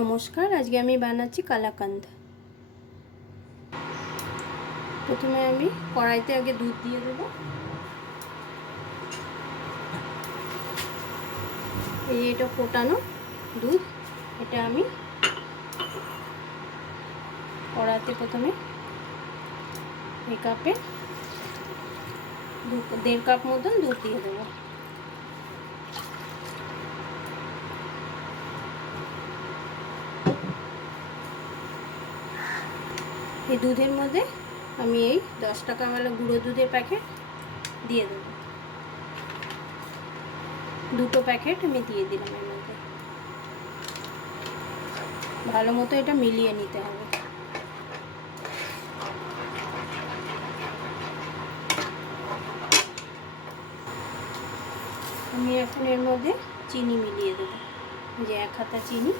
নমস্কার, আজকে আমি বানাচ্ছি কালাকান্দ। প্রথমে আমি কড়াইতে আগে দুধ দিয়ে দেবো। এই এটা ফোটানো দুধ, এটা আমি কড়াইতে প্রথমে এই কাপে 1.5 কাপ মতন দুধ দিয়ে দেবো। এই দুধের মধ্যে আমি এই 10 টাকাওয়ালা গুঁড়ো দুধের প্যাকেট দিয়ে দেবো। 2টো প্যাকেট আমি দিয়ে দিলাম। এর মধ্যে ভালো মতো এটা মিলিয়ে নিতে হবে। আমি এখন এর মধ্যে চিনি মিলিয়ে দেবো, যে 1 হাতা চিনি,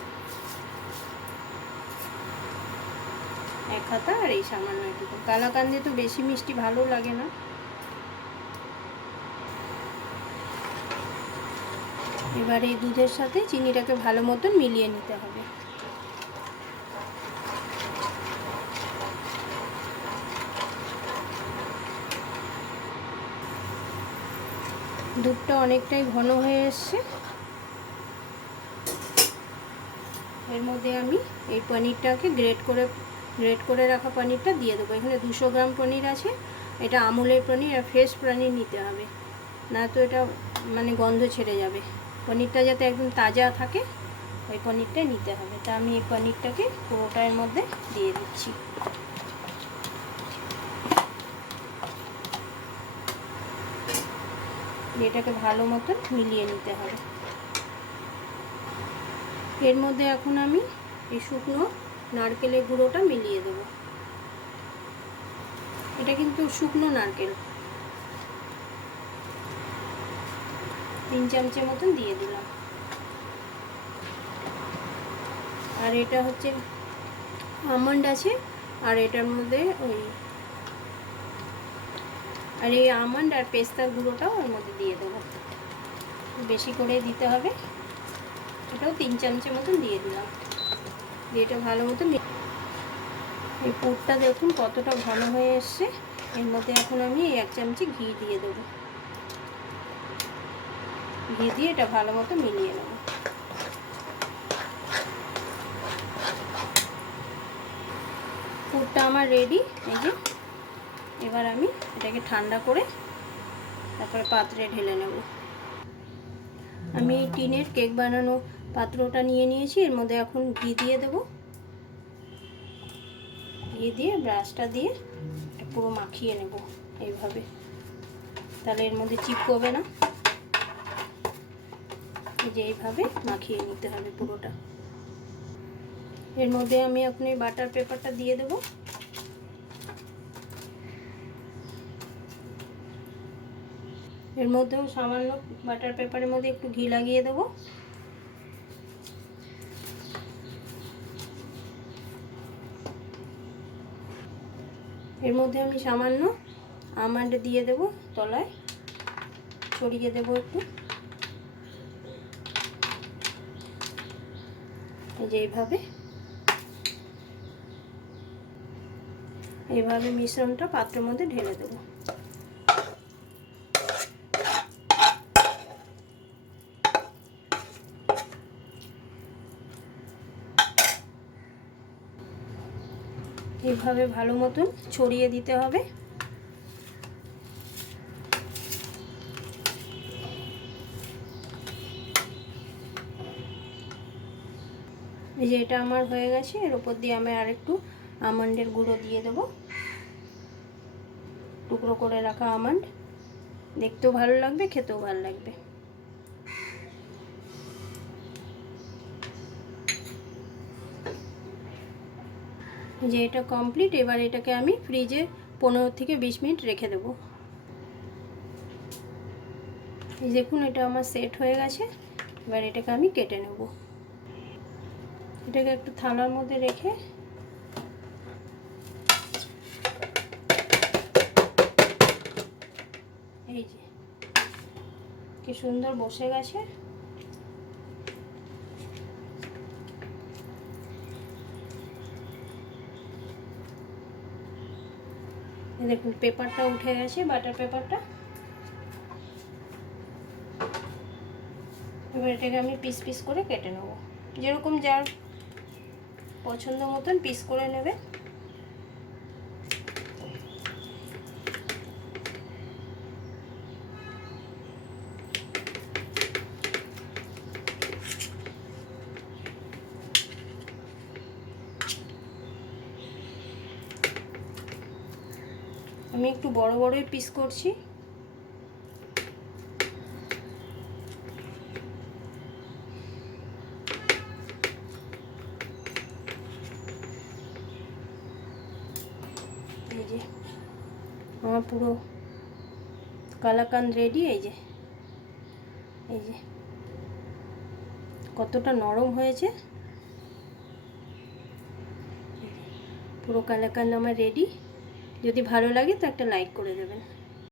1 হাতা, আর এই সামান্য একটু। কালাকান্দে তো বেশি মিষ্টি ভালো লাগে না। এবার এই দুধের সাথে চিনিটাকে ভালো মতন মিলিয়ে নিতে হবে। দুধটা অনেকটাই ঘন হয়ে এসছে। এর মধ্যে আমি এই পনিরটাকে গ্রেট করে রাখা পনিরটা দিয়ে দেবো। এখানে 200 গ্রাম পনির আছে। এটা আমুলের পনির, আর ফ্রেশ পনির নিতে হবে, না তো এটা মানে গন্ধ ছেড়ে যাবে। পনিরটা যাতে একদম তাজা থাকে ওই পনিরটাই নিতে হবে। তা আমি এই পনিরটাকে পুরোটা এর মধ্যে দিয়ে দিচ্ছি। এটাকে ভালো মতন মিলিয়ে নিতে হবে। এর মধ্যে এখন আমি এই শুকনো নারকেলের গুঁড়োটা মিলিয়ে দেবো। এটা কিন্তু শুকনো নারকেল, 3 চামচের মতন দিয়ে দিলাম। আর এটা হচ্ছে আমন্ড আছে, আর এটার মধ্যে এই আমন্ড আর পেস্তার গুঁড়োটাও ওর মধ্যে দিয়ে দেবো। বেশি করে দিতে হবে। এটাও 3 চামচের মতন দিয়ে দিলাম। দিয়ে এটা ভালো মতো, এই পুরটা দেখুন কতটা ঘন হয়ে এসছে। এর মধ্যে এখন আমি 1 চামচি ঘি দিয়ে দেবো। ঘি দিয়ে এটা ভালো মতো মিলিয়ে নেব। পুরটা আমার রেডি। এই যে এবার আমি এটাকে ঠান্ডা করে তারপরে পাত্রে ঢেলে নেব। আমি এই টিনের কেক বানানো পাত্রটা নিয়ে নিয়েছি। এর মধ্যে এখন ঘি দিয়ে দেব। ঘি দিয়ে ব্রাশটা দিয়ে পুরো মাখিয়ে নেব এইভাবে, তাহলে এর মধ্যে চিপকবে না। এই যে এইভাবে মাখিয়ে নিতে হবে পুরোটা। এর মধ্যে আমি এখন এই বাটার পেপারটা দিয়ে দেব। এর মধ্যেও সামান্য বাটার পেপারের মধ্যে একটু ঘি লাগিয়ে দেব। এর মধ্যে আমি সামান্য আমন্ড দিয়ে দেব, তলায় ছড়িয়ে দেব একটু। এই যে এইভাবে মিশ্রণটা পাত্রের মধ্যে ঢেলে দেব। এইভাবে ভালো মতন ছড়িয়ে দিতে হবে। এই যে এটা আমার হয়ে গেছে। এর উপর দিয়ে আমি আরেকটু আমন্ডের গুঁড়ো দিয়ে দেব, টুকরো করে রাখা আমন্ড। দেখতেও ভালো লাগবে, খেতেও ভালো লাগবে। যে এটা কমপ্লিট। এবার এটাকে আমি ফ্রিজে 15 থেকে 20 মিনিট রেখে দেব। এই দেখুন এটা আমার সেট হয়ে গেছে। এবার এটাকে আমি কেটে নেব। এটাকে একটু থালার মধ্যে রেখে এই যে কি সুন্দর বসে গেছে। দেখুন পেপারটা উঠে গেছে, বাটার পেপারটা। এবার এটাকে আমি পিস পিস করে কেটে নেব, যেরকম যার পছন্দ মতন পিস করে নেবে। আমি একটু বড় বড়ই পিস করছি। এই যে আমার পুরো কালাকান্দ রেডি। এই যে কতটা নরম হয়েছে, পুরো কালাকান্দ আমার রেডি। যদি ভালো লাগে তো একটা লাইক করে দেবেন।